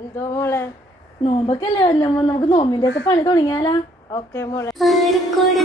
എന്തോ മോളെ? നോമ്പൊക്കെ അല്ലേ? നമ്മ നമുക്ക് നോമ്പിന്റെ ഒക്കെ പണി തുടങ്ങിയാലാ? ഓക്കെ മോളെ. ആരക്കോട്